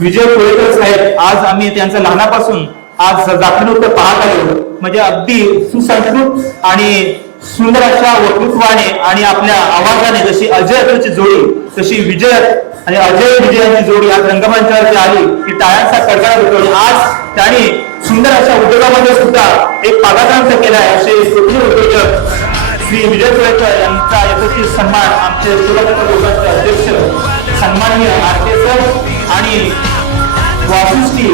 विजय कोळेकर साहेब आज आम्ही त्यांचं लहानापासून आज जातीनुक्त पाहत आलो. म्हणजे अगदी सुसंस्कृत आणि सुंदर अशा वक्तृत्वाने आणि आपल्या आवाजाने जशी अजय जोडी तशी विजय आणि अजय विजयाची जोडी आज रंगमंचावरती आली की टाळ्यांचा कडकडाट उठवली. आज त्यांनी सुंदर अशा उद्योगामध्ये सुद्धा एक पादाक्रांत केला आहे असे कुठले उद्योजक श्री विजय कोळेकर यांचा यशस्वी सन्मान आमचे सुरक्षित लोकांचे अध्यक्ष सन्माननीय आरके सर आणि वासुष्टी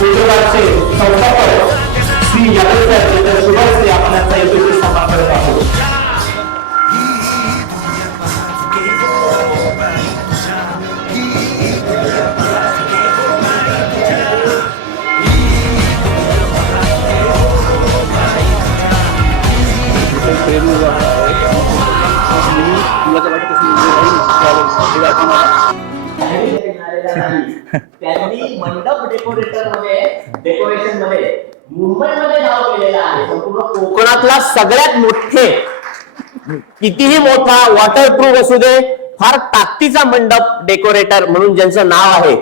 उद्योगाचे संस्थापक श्री यादव साहेब यांच्या आपण यांचा यशस्वी सन्मान करत आहोत Thank you. त्यांनी मंडप डेकोरेटरमध्ये डेकोरेशनमध्ये मुंबईमध्ये नाव केलेलं आहे. संपूर्ण कोकणातला सगळ्यात मोठे कितीही मोठा वॉटरप्रूफ असू दे फार ताकदीचा मंडप डेकोरेटर म्हणून ज्यांचं नाव आहे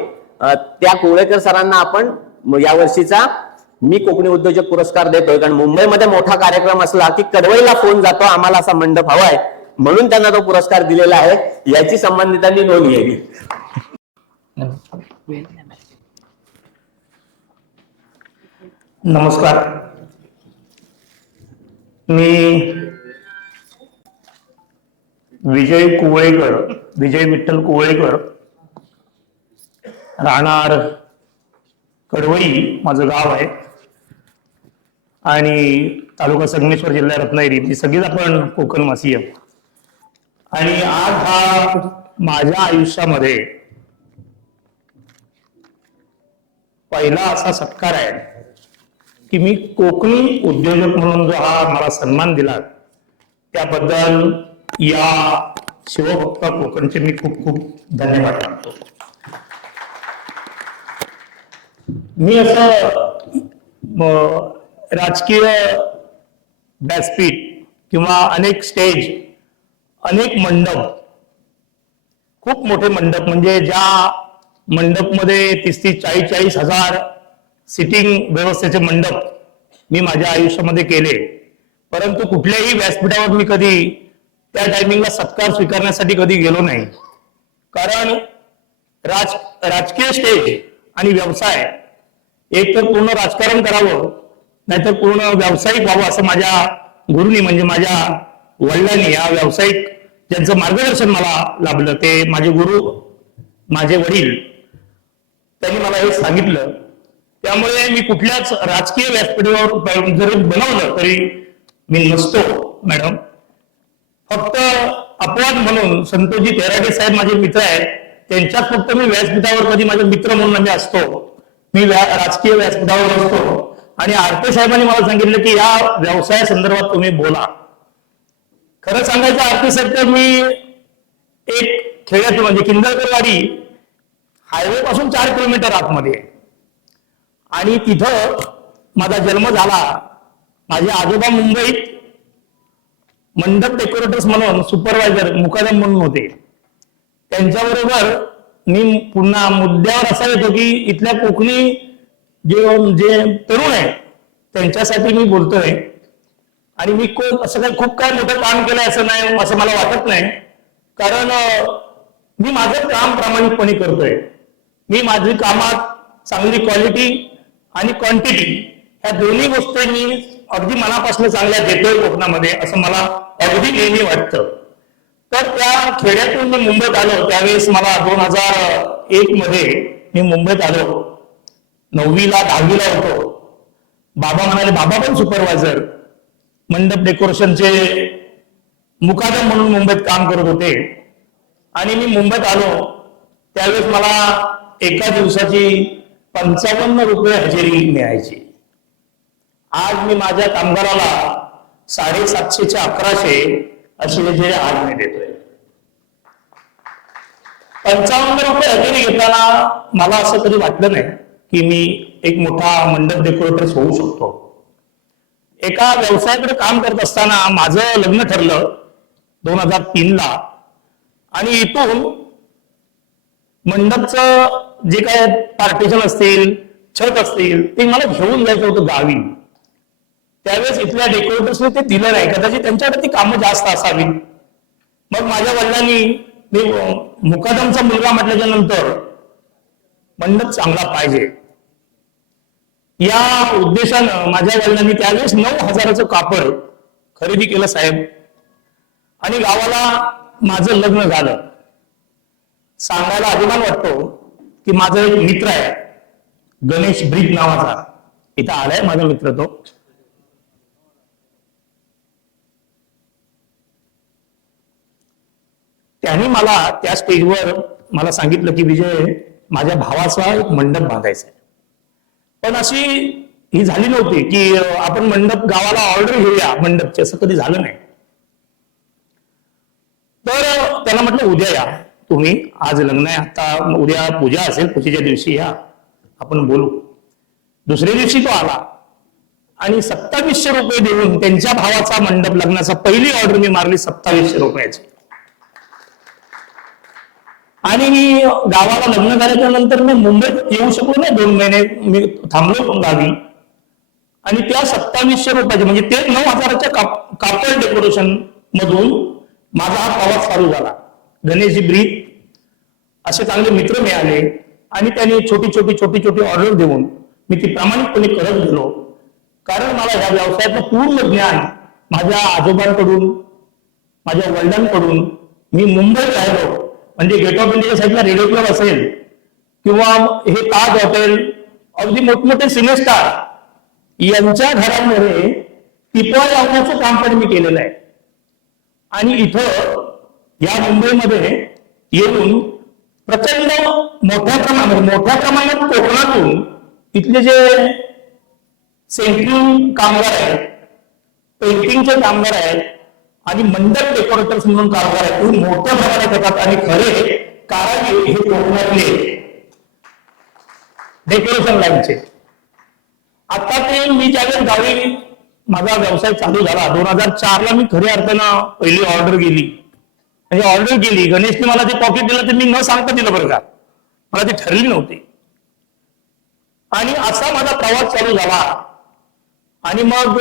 त्या कोळेकर सरांना आपण यावर्षीचा या वर्षीचा मी कोकणी उद्योजक पुरस्कार देतोय. कारण मुंबईमध्ये मोठा कार्यक्रम असला की कडवईला फोन जातो आम्हाला असा मंडप हवाय. म्हणून त्यांना तो पुरस्कार दिलेला आहे. याची संबंधितांनी नोंद घ्यावी. नमस्कार. मी विजय कुवळेकर विजय विठ्ठल कुवळेकर राहणार कडवई माझं गाव आहे. आणि तालुका संगमेश्वर जिल्हा रत्नागिरी ती सगळीच आपण कोकणवासी आहे आणि आज हा माझ्या आयुष्यामध्ये पहिला असा सत्कार आहे की मी कोकणी उद्योजक म्हणून जो हा मला सन्मान दिला त्याबद्दल या शिवभक्त कोकणचे मी खूप खूप धन्यवाद मानतो. मी असं राजकीय व्यासपीठ किंवा अनेक स्टेज अनेक मंडप खूप मोठे मंडप म्हणजे ज्या मंडपमध्ये तीस तीस चाळीस चाळीस हजार सिटिंग व्यवस्थेचे मंडप मी माझ्या आयुष्यामध्ये केले. परंतु कुठल्याही व्यासपीठावर मी कधी त्या टायमिंगला सत्कार स्वीकारण्यासाठी कधी गेलो नाही. कारण राज राजकीय स्टेज आणि व्यवसाय एक तर पूर्ण राजकारण करावं नाहीतर पूर्ण व्यावसायिक व्हावं असं माझ्या गुरुनी म्हणजे माझ्या वडिलांनी या व्यावसायिक ज्यांचं मार्गदर्शन मला लाभलं ते माझे गुरु माझे वडील त्यांनी मला हे सांगितलं. त्यामुळे मी कुठल्याच राजकीय व्यासपीठावर जरी बनवलं तरी मी नसतो मॅडम. फक्त अपवाद म्हणून संतोषजी तेराडे साहेब माझे मित्र आहेत. त्यांच्यात फक्त मी व्यासपीठावर कधी माझे मित्र म्हणून म्हणजे असतो. मी राजकीय व्यासपीठावर असतो आणि आरते साहेबांनी मला सांगितलं की या व्यवसाया संदर्भात तुम्ही बोला. खरं सांगायचं आरती साहेब तर मी एक खेड्यात म्हणजे किंदळकरवाडी हायवे पासून चार किलोमीटर आतमध्ये. आणि तिथं माझा जन्म झाला. माझे आजोबा मुंबईत मंडप डेकोरेटर्स म्हणून सुपरवायझर मुकादम म्हणून होते. त्यांच्याबरोबर मी पुन्हा मुद्द्यावर असा येतो की इथल्या कोकणी जे जे तरुण आहे त्यांच्यासाठी मी बोलतोय. आणि मी को असं काही खूप काय मोठं काम केलंय असं नाही असं मला वाटत नाही. कारण मी माझं काम प्रामाणिकपणे करतोय. मी माझी कामात चांगली क्वालिटी आणि क्वांटिटी ह्या दोन्ही गोष्टी मी अगदी मनापासून चांगल्या देतोय कोकणामध्ये असं मला अगदी नेहमी वाटतं. तर त्या खेड्यातून मी मुंबईत आलो त्यावेळेस मला दोन हजार एक मध्ये मी मुंबईत आलो. नववीला दहावीला होतो. बाबा म्हणाले बाबा पण सुपरवायझर मंडप डेकोरेशनचे मुकादम म्हणून मुंबईत काम करत होते. आणि मी मुंबईत आलो. त्यावेळेस मला एका दिवसाची पंचावन्न रुपये हजेरी मिळायची. आज मी माझ्या कामगाराला साडेसातशेचे अकराशे अशी हजेरी आज मी देतोय. पंचावन्न रुपये हजेरी घेताना मला असं कधी वाटलं नाही की मी एक मोठा मंडप डेकोरेटर होऊ शकतो. एका व्यवसायाकडे काम करत असताना माझं लग्न ठरलं दोन हजार तीन ला आणि इथून मंडपचं जे काय पार्टिशन असतील छत असतील ते मला घेऊन जायचं होतं गावी. त्यावेळेस इथल्या डेकोरेटर्सने ते दिलं नाही कदाचित त्यांच्याकडे ती कामं जास्त असावी मग माझ्या वडिलांनी मी मुकादमचा मुलगा म्हटल्याच्या नंतर मंडप चांगला पाहिजे. या उद्देशानं माझ्या वडिलांनी त्यावेळेस नऊ हजाराचं कापड खरेदी केलं साहेब. आणि गावाला माझं लग्न झालं. सांगायला अभिमान वाटतो. की माझा एक मित्र आहे गणेश ब्रिज नावाचा. इथं आलाय माझा मित्र तो. त्यांनी मला त्या स्टेजवर मला सांगितलं की विजय माझ्या भावाचा एक मंडप बांधायचा आहे. पण अशी ही झाली नव्हती की आपण मंडप गावाला ऑर्डर घेऊया मंडपची असं कधी झालं नाही. तर त्याला म्हटलं उद्या या. तुम्ही आज लग्न आहे आता उद्या पूजा असेल पूजेच्या दिवशी या आपण बोलू. दुसऱ्या दिवशी तो आला. आणि सत्तावीसशे रुपये देऊन त्यांच्या भावाचा मंडप लग्नाचा पहिली ऑर्डर मी मारली सत्तावीसशे रुपयाची. आणि मी गावाला लग्न झाल्याच्यानंतर मी मुंबईत येऊ शकलो नाही दोन महिने मी थांबलो पण गावी. आणि त्या सत्तावीसशे रुपयाचे म्हणजे ते नऊ हजाराच्या काप- कापड डेकोरेशन मधून माझा हा प्रवास चालू झाला. गणेशजी ब्रीद असे चांगले मित्र मिळाले आणि त्यांनी छोटी छोटी छोटी छोटी ऑर्डर देऊन मी ती प्रामाणिकपणे करत गेलो. कारण मला या व्यवसायाचं पूर्ण ज्ञान माझ्या आजोबांकडून माझ्या वडिलांकडून मी मुंबईत राहिलो. म्हणजे गेट ऑफ इंडिया साईडला रेडिओ क्लब असेल किंवा हे ताज हॉटेल अगदी मोठमोठे सिनेस्टार यांच्या घरांमध्ये टिपळ लावण्याचं काम पण मी केलेलं आहे. आणि इथं या मुंबईमध्ये येऊन प्रचंड मोठ्या प्रमाणात मोठ्या प्रमाणात कोकणातून इथले जे सेंटरिंग कामगार आहेत पेंटिंगचे कामगार आहेत आणि मंडप डेकोरेटर्स म्हणून कामगार आहेत मोठ्या प्रमाणात येतात आणि खरे कारागीर हे कोकणातले डेकोरेशन लाईनचे आता ते मी ज्यावेळेस गावी माझा व्यवसाय चालू झाला दोन हजार चार ला मी खऱ्या अर्थानं पहिली ऑर्डर गेली. म्हणजे ऑर्डर केली. गणेशने मला ते पॉकेट दिलं तर मी न सांगता दिलं बरं का? मला ती ठरली नव्हती. आणि असा माझा प्रवास चालू झाला. आणि मग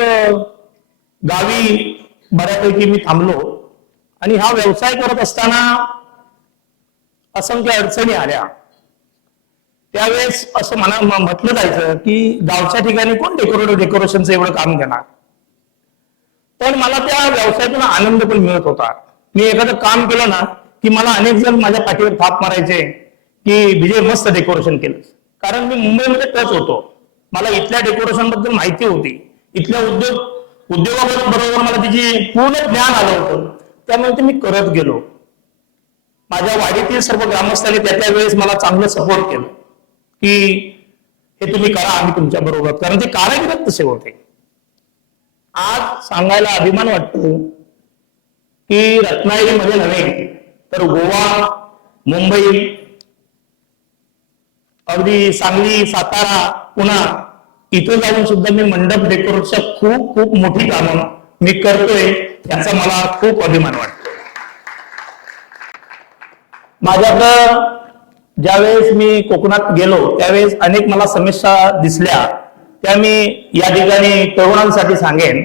गावी बऱ्यापैकी मी थांबलो. आणि हा व्यवसाय करत असताना असंख्य अडचणी आल्या. त्यावेळेस असं म्हणा म्हटलं जायचं की गावच्या ठिकाणी कोण डेकोरेटर डेकोरेशनचं एवढं काम घेणार? पण मला त्या व्यवसायातून आनंद पण मिळत होता. मी एखादं काम केलं ना की मला अनेक जण माझ्या पाठीवर थाप मारायचे की विजय मस्त डेकोरेशन केलं. कारण मी मुंबईमध्ये टच होतो. मला इथल्या डेकोरेशनबद्दल माहिती होती. इथल्या उद्योग उद्योगाबरोबर मला तिची पूर्ण ज्ञान आलं होतं. त्यामुळे ते मी करत गेलो. माझ्या वाडीतील सर्व ग्रामस्थांनी त्या त्या वेळेस मला चांगलं सपोर्ट केलं. की हे तुम्ही करा आम्ही तुमच्या बरोबर. कारण ते कारागिरच तसे होते. आज सांगायला अभिमान वाटतो की रत्नागिरीमध्ये नव्हे तर गोवा मुंबई अगदी सांगली सातारा पुणा इथं जाऊन सुद्धा मी मंडप डेकोरेटच्या खूप खूप मोठी कामं मी करतोय याचा मला खूप अभिमान वाटतो. माझ्याकडं ज्यावेळेस मी कोकणात गेलो त्यावेळेस अनेक मला समस्या दिसल्या त्या मी या ठिकाणी तरुणांसाठी सांगेन.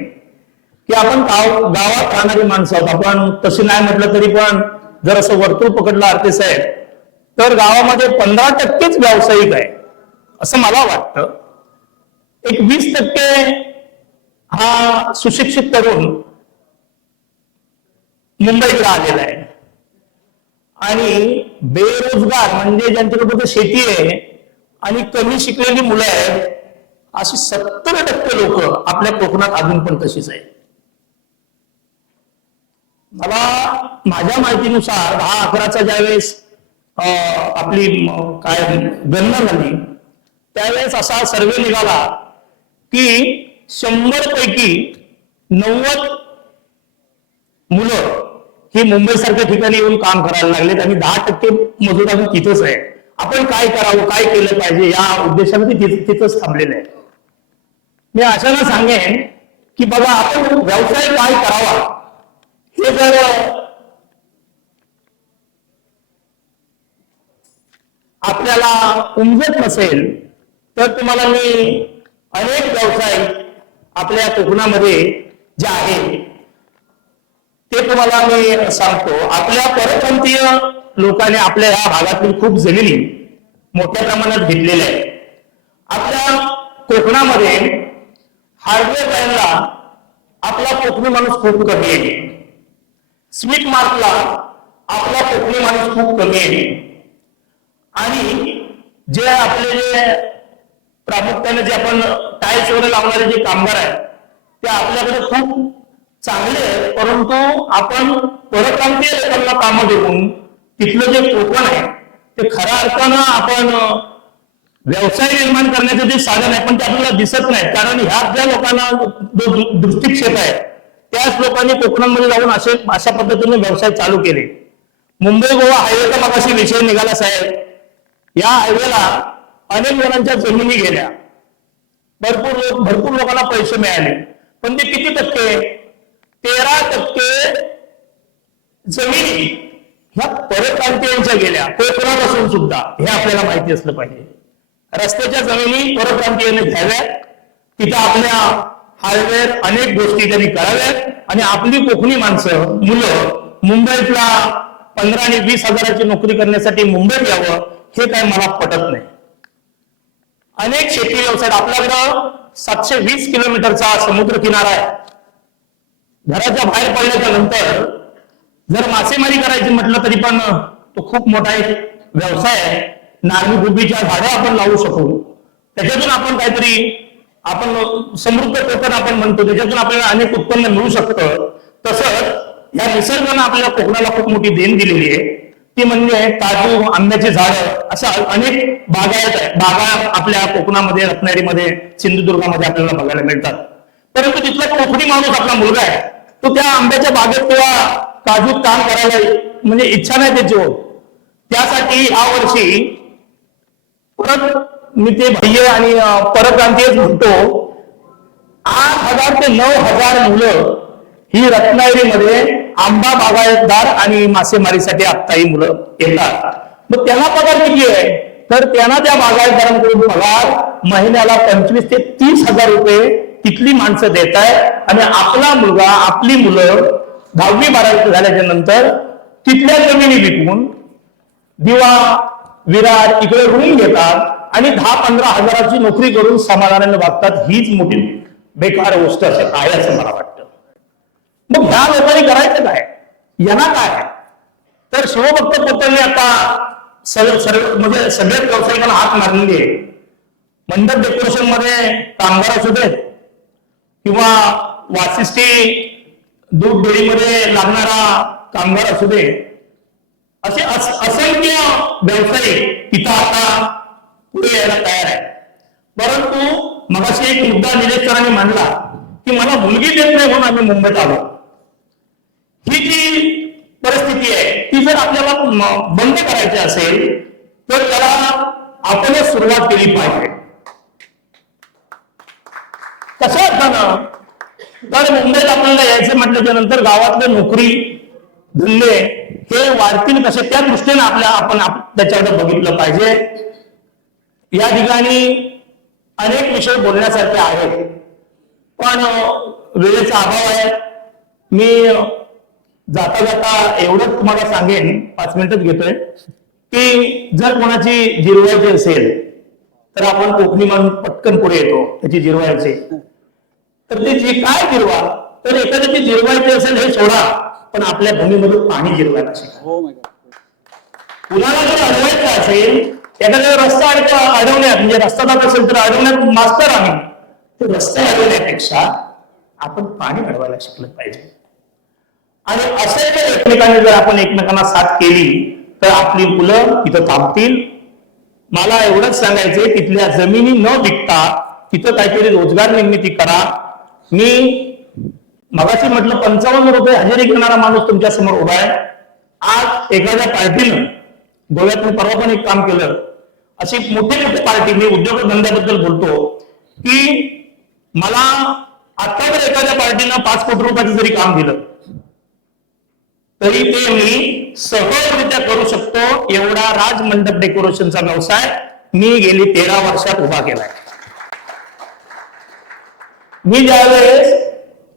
की आपण गाव गावात राहणारी माणसं आहोत. आपण तशी नाही म्हटलं तरी पण जर असं वर्तुळ पकडलं आरती साहेब तर गावामध्ये पंधरा टक्केच व्यावसायिक आहे असं मला वाटतं. एक वीस टक्के हा सुशिक्षित तरुण मुंबईला आलेला आहे. आणि बेरोजगार म्हणजे ज्यांच्याकडे फक्त शेती आहे आणि कमी शिकलेली मुलं आहेत अशी सत्तर टक्के लोक आपल्या कोकणात अजून पण तशीच आहेत. मला माझ्या माहितीनुसार दहा अकराचा ज्यावेळेस अं, आपली काय गणना झाली त्यावेळेस असा सर्वे निघाला की शंभर पैकी नव्वद मुलं ही मुंबई सारख्या ठिकाणी येऊन काम करायला लागलेत आणि दहा टक्के मजूर अजून तिथंच आहे. आपण काय करावं काय केलं पाहिजे या उद्देशाने तिथंच थांबलेलं आहे. मी अशाला सांगेन की बघा आपण व्यवसाय काय करावा? हे जर आपल्याला उमजत नसेल तर तुम्हाला मी अनेक व्यवसाय आपल्या कोकणामध्ये जे आहे ते तुम्हाला मी सांगतो. आपल्या परप्रांतीय लोकांनी आपल्या ह्या भागातील खूप जमिनी मोठ्या प्रमाणात घेतलेल्या आहेत. आपल्या कोकणामध्ये हार्डवेअर लाईनला आपला कोकणी माणूस खूप कमी आहे. स्मिथ मार्कला आपला कोकणी माणूस खूप कमी आहे. आणि जे आपले जे प्रामुख्याने जे आपण टाईल्स वगैरे लावणारे जे कामगार आहेत ते आपल्याकडे खूप चांगले आहेत. परंतु आपण परप्रांतीय लोकांना कामं देऊन तिथलं जे कोकण आहे ते खऱ्या अर्थानं आपण व्यवसाय निर्माण करण्याचं जे साधन आहे पण ते आपल्याला दिसत नाही कारण ह्या ज्या लोकांना जो दृ- दृष्टिक्षेप आहे त्याच लोकांनी कोकणामध्ये जाऊन असे अशा पद्धतीने व्यवसाय चालू केले. मुंबई गोवा हायवेचा मगाशी विषय निघाला साहेब. या हायवेला अनेक जणांच्या जमिनी गेल्या. भरपूर लोक भरपूर लोकांना पैसे मिळाले. पण ते किती टक्के? तेरा टक्के जमिनी ह्या परप्रांतीयांच्या गेल्या. कोकणापासून सुद्धा. हे आपल्याला माहिती असलं पाहिजे. रस्त्याच्या जमिनी परप्रांतीयांनी घ्याव्या तिथं आपल्या हायवेर अनेक गोष्टी त्यांनी कराव्यात. आणि आपली कोकणी माणसं मुलं मुंबईतला पंधरा आणि वीस हजाराची नोकरी करण्यासाठी मुंबईत यावं हे काय मला पटत नाही. अनेक शेती व्यवसाय आपल्याकडं सातशे वीस किलोमीटरचा समुद्र किनारा आहे. घराच्या बाहेर पडल्याच्या नंतर जर मासेमारी करायची म्हटलं तरी पण तो खूप मोठा एक व्यवसाय आहे. नारळी गुबीच्या झाडं आपण लावू शकू. त्याच्यातून आपण काहीतरी आपण समृद्ध कोकण आपण म्हणतो त्याच्यातून आपल्याला अनेक उत्पन्न मिळू शकतं. तसंच या निसर्गानं आपल्याला कोकणाला खूप मोठी देण दिलेली आहे. ती म्हणजे काजू आंब्याची झाडं अशा अनेक बागायत बागा आपल्या कोकणामध्ये रत्नागिरीमध्ये सिंधुदुर्गामध्ये आपल्याला बघायला मिळतात. परंतु तिथला कोकणी माणूस आपला मुलगा आहे. तो त्या आंब्याच्या बागेत किंवा काजूत काम करायला म्हणजे इच्छा नाही त्याची होत. त्यासाठी या वर्षी परत मी ते बाह्य आणि परप्रांतीयच म्हणतो. आठ हजार ते नऊ हजार मुलं ही रत्नागिरीमध्ये आंबा बागायतदार आणि मासेमारीसाठी आत्ता ही मुलं येतात. मग त्यांना पगार किती आहे? तर त्यांना त्या बागायतदारांकडून पगार महिन्याला पंचवीस ते तीस हजार रुपये तिथली माणसं देत आहेत. आणि आपला मुलगा आपली मुलं दहावी बारावी झाल्याच्यानंतर तिथल्या जमिनी विकून दिवा विरार इकडे रूम घेतात. आणि दहा पंधरा हजाराची नोकरी करून समाधानाने वागतात हीच मोठी बेकार गोष्ट असं काय असं मला वाटतं. मग ह्या लोकांनी करायचं काय? यांना काय? तर शिवभक्त पोतलने आता सर्व सर्व म्हणजे सगळ्याच व्यावसायिकांना हात मारलेली आहे. मंडप डेकोरेशनमध्ये कामगार असू देत किंवा वासिष्ठी दूध डेअरीमध्ये लागणारा कामगार असू दे असे असंख्य व्यावसायिक तिथं आता पुढे यायला तयार आहे? परंतु मगाशी एक मुद्दा निलेश सरांनी मांडला की मला मुलगी देत नाही म्हणून आम्ही मुंबईत आलो. ही जी परिस्थिती आहे ती जर आपल्याला बंद करायची असेल तर त्याला आपणच सुरुवात केली पाहिजे. कशा ना? तर मुंबईत आपल्याला यायचं म्हटल्याच्या नंतर गावातले नोकरी धंदे हे वाढतील कसे? त्या दृष्टीने आपल्या आपण त्याच्याकडे बघितलं पाहिजे. या ठिकाणी अनेक विषय बोलण्यासारखे आहेत. पण वेळेचा अभाव आहे. मी जाता जाता एवढंच तुम्हाला सांगेन पाच मिनिटच घेतोय की जर कोणाची जिरवायची असेल तर आपण कोकणी म्हणून पटकन पुढे येतो त्याची जिरवायची. तर ते जे काय जिरवा तर एखाद्याची जिरवायची असेल हे सोडा पण आपल्या भूमीमधून पाणी जिरवायला शिका. god. कुणाला जर अडवायचं असेल एखाद्या रस्ता अडक अडवण्यात म्हणजे रस्ता जात असेल तर अडवण्यात मास्तर आम्ही. ते रस्ते अडवण्यापेक्षा आपण पाणी अडवायला शिकलं पाहिजे. आणि असे जर एकमेकांनी जर आपण एकमेकांना साथ केली तर आपली मुलं तिथं थांबतील. मला एवढंच सांगायचंय तिथल्या जमिनी न विकता तिथं काहीतरी रोजगार निर्मिती करा. मी मगाशी म्हटलं पंचावन्न रुपये हजेरी घेणारा माणूस तुमच्यासमोर उभा आहे. आज एखाद्या पार्टीनं गोव्यातून परवा पण एक काम केलं अशी मोठी मोठे पार्टी मी उद्योगधंद्याबद्दल बोलतो की मला आता जर एखाद्या पार्टीनं पाच कोटी रुपयाचं जरी काम दिलं तरी ते मी सहजरित्या करू शकतो एवढा राज मंडप डेकोरेशनचा व्यवसाय मी गेली तेरा वर्षात उभा केलाय. मी ज्यावेळेस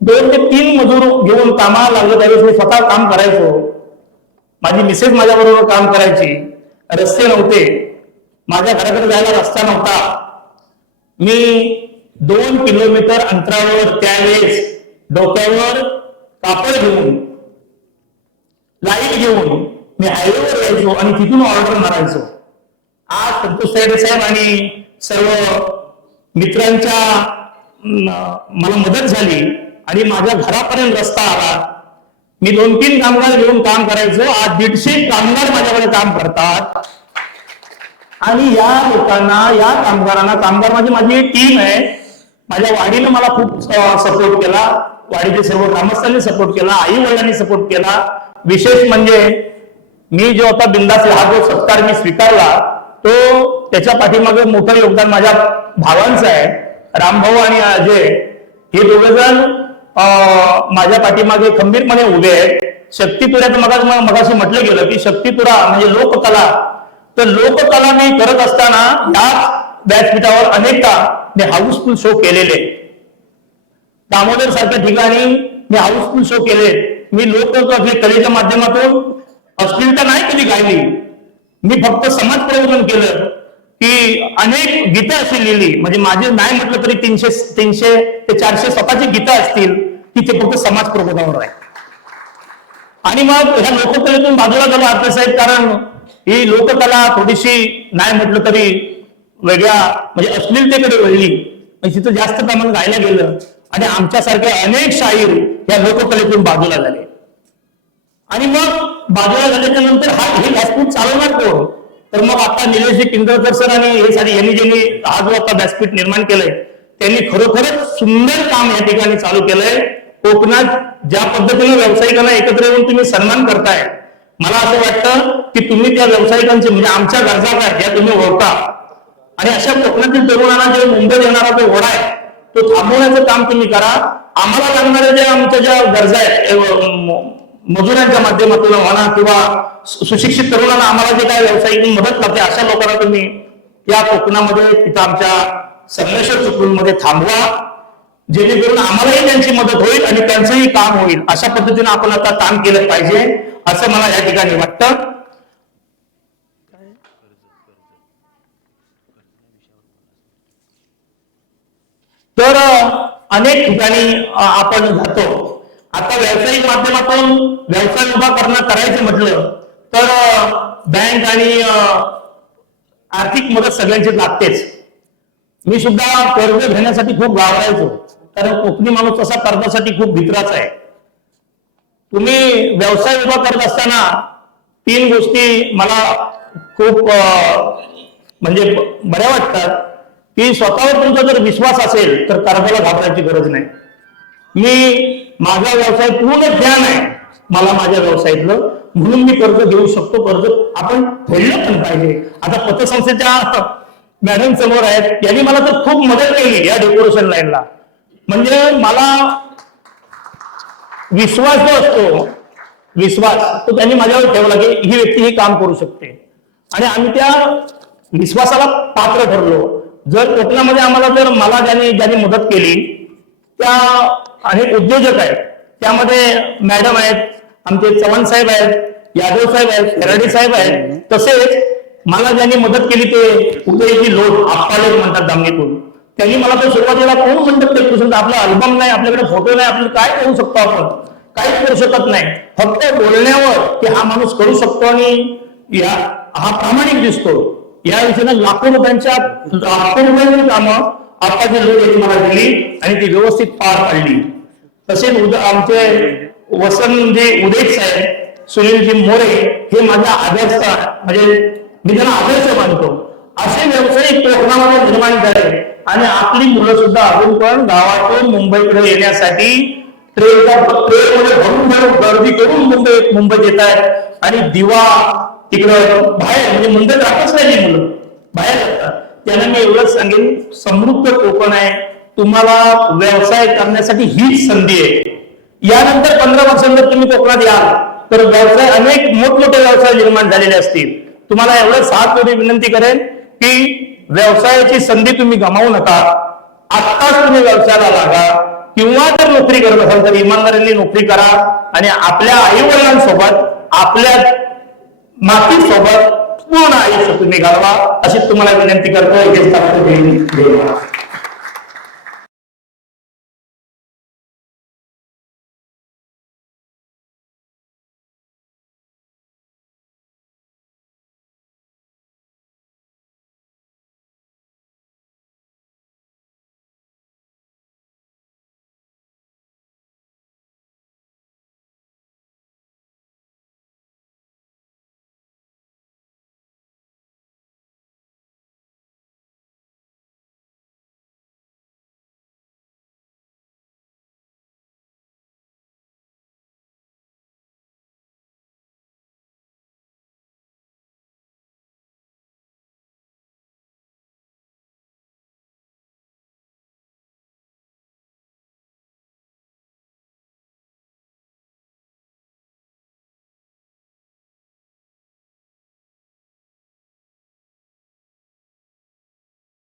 दोन ते तीन मजूर घेऊन कामाला लागलो त्यावेळेस मी स्वतः काम करायचो. माझी मिसेस माझ्याबरोबर काम करायची. रस्ते नव्हते. माझ्या घराकडे जायला रस्ता नव्हता. मी दोन किलोमीटर अंतरावर त्यावेळेस डोक्यावर कापड घेऊन लाइट घेऊन मी हायवेवर यायचो आणि तिथून ऑर्डर मारायचो. आज संतोष साहेब साहेब आणि सर्व मित्रांच्या मला मदत झाली आणि माझ्या घरापर्यंत रस्ता आला. मी दोन तीन कामगार घेऊन काम करायचो. आज दीडशे कामगार माझ्याकडे काम करतात. आणि या लोकांना या कामगारांना कामगार माझी माझी टीम आहे. माझ्या वाडीनं मला खूप सपोर्ट केला. वाडीचे सर्व ग्रामस्थांनी सपोर्ट केला आई वडिलांनी सपोर्ट केला. विशेष म्हणजे मी जो आता बिंदास हा जो सत्कार मी स्वीकारला तो त्याच्या पाठीमागे मोठं योगदान माझ्या भावांचं आहे. रामभाऊ आणि अजय हे दोघे जण माझ्या पाठीमागे खंबीरपणे उभे आहेत. शक्तीतुऱ्याचं मग मगाशी म्हटलं गेलं की शक्तीतुरा म्हणजे लोककला तर लोककला मी करत असताना याच व्यासपीठावर अनेकदा मी हाऊसफुल शो केलेले. दामोदर सारख्या ठिकाणी मी हाऊसफुल शो केले. मी लोक कलेच्या माध्यमातून अश्लीलता नाही कधी गायली. मी फक्त समाज प्रबोधन केलं. की अनेक गीतं अशी लिहिली. म्हणजे माझे नाही म्हटलं तरी तीनशे तीनशे ते चारशे स्वतःची गीतं असतील की ते फक्त समाज प्रबोधनावर आहे आणि मग ह्या लोककलेतून बाजूला गेलो आपल्यासाहेब कारण ही लोककला थोडीशी नाही म्हटलं तरी वेगळ्या म्हणजे अश्लीलतेकडे वळली. म्हणजे तिथं जास्त प्रमाणात गायला गेलं आणि आमच्यासारखे अनेक शाहीर या लोककलेतून बाजूला झाले. आणि मग बाजूला झाल्याच्यानंतर हा हे व्यासपीठ चालवणार कोण? तर मग आता निलेशजी किंदळकर सर आणि हे सारे यांनी ज्यांनी हा जो आता व्यासपीठ निर्माण केलंय त्यांनी खरोखरच सुंदर काम या ठिकाणी चालू केलंय. कोकणात ज्या पद्धतीने व्यावसायिकांना एकत्र येऊन तुम्ही सन्मान करताय मला असं वाटतं की तुम्ही त्या व्यावसायिकांचे म्हणजे आमच्या गरजा काय या तुम्ही ओळखा आणि अशा कोकणातील तरुणांना जे मुंबईत येणारा जो ओढा आहे तो थांबवण्याचं काम तुम्ही करा. आम्हाला लागणाऱ्या ज्या आमच्या ज्या गरजा आहेत मजुरांच्या माध्यमातून म्हणा किंवा सुशिक्षित तरुणांना आम्हाला जे काय व्यावसायिक मदत करते अशा लोकांना तुम्ही या कोकणामध्ये तिथं आमच्या संघर्ष चुकूंमध्ये थांबवा. जेणेकरून आम्हालाही त्यांची मदत होईल आणि त्यांचंही काम होईल. अशा पद्धतीने आपण आता काम केलं पाहिजे. असं मला या ठिकाणी वाटतं. तर अनेक ठिकाणी आपण जातो. आता व्यावसायिक माध्यमातून व्यवसाय उभा करणं करायचं म्हटलं तर बँक आणि आर्थिक मदत सगळ्यांची लागतेच. मी सुद्धा कर्ज घेण्यासाठी खूप गावरायचो कारण कोकणी माणूस तसा कर्जासाठी खूप भित्राचा आहे. तुम्ही व्यवसाय उभा करत असताना तीन गोष्टी मला खूप म्हणजे बऱ्या वाटतात. की स्वतःवर तुमचा जर विश्वास असेल तर कर्जाला घाबरायची गरज नाही. मी माझा व्यवसाय पूर्ण ज्ञान आहे मला माझ्या व्यवसायातलं. म्हणून मी कर्ज घेऊ शकतो कर्ज आपण फेडलं पण पाहिजे. आता पतसंस्थेच्या मॅडम समोर आहेत यांनी मला तर खूप मदत केली या डेकोरेशन लाईनला. म्हणजे मला विश्वास जो असतो विश्वास तो त्यांनी माझ्यावर ठेवला की ही व्यक्ती हे काम करू शकते. आणि आम्ही त्या विश्वासाला पात्र ठरलो. जर कोकणामध्ये आम्हाला जर मला ज्याने ज्याने मदत केली त्या अनेक उद्योजक आहेत. त्यामध्ये मॅडम आहेत आमचे चव्हाण साहेब आहेत यादव साहेब आहेत खेराडे साहेब आहेत. तसेच मला ज्यांनी मदत केली ते उदयची लोट आप्पाले म्हणतात दामणीतून. त्यांनी मला तर सुरुवातीला कोण म्हणतात ते कृष्ण आपला अल्बम नाही आपल्याकडे फोटो नाही आपल्याला काय करू शकतो आपण? काहीच करू शकत नाही. फक्त बोलण्यावर की हा माणूस करू शकतो आणि या हा प्रामाणिक दिसतो. या विषयानं लाखो रुपयांच्या लाखो रुपयांची कामं आताची लोक यांनी मला दिली आणि ती व्यवस्थित पार पाडली. तसेच उद आमचे वसंतजी म्हणजे उदय साहेब सुनीलजी मोरे हे माझ्या आदर्श म्हणजे मी त्यांना आदर्श मानतो. असे व्यावसायिक कोकणामध्ये निर्माण झाले. आणि आपली मुलं सुद्धा अजून पण गावातून मुंबईकडे येण्यासाठी ट्रेनचा ट्रेनमध्ये भरून भरून गर्दी करून मुंबई मुंबईत येत आहेत आणि दिवा तिकडं बाहेर म्हणजे मुंबईत राहतच नाही मुलं. बाहेर जातात. त्यांना मी एवढंच सांगेन समृद्ध कोकण आहे. तुम्हाला व्यवसाय करण्यासाठी हीच संधी आहे. यानंतर पंधरा वर्षांनंतर तुम्ही कोकणात याल तर व्यवसाय अनेक मोठमोठे व्यवसाय निर्माण झालेले असतील. तुम्हाला एवढं सात कोटी विनंती करेन की व्यवसायाची संधी तुम्ही गमावू नका. आत्ताच तुम्ही व्यवसायाला लागा. किंवा जर नोकरी करत असाल तर इमानदारीने नोकरी करा आणि आपल्या आई वडिलांसोबत आपल्या मातीसोबत पूर्ण आयुष्य तुम्ही घालवा अशी तुम्हाला विनंती करतो.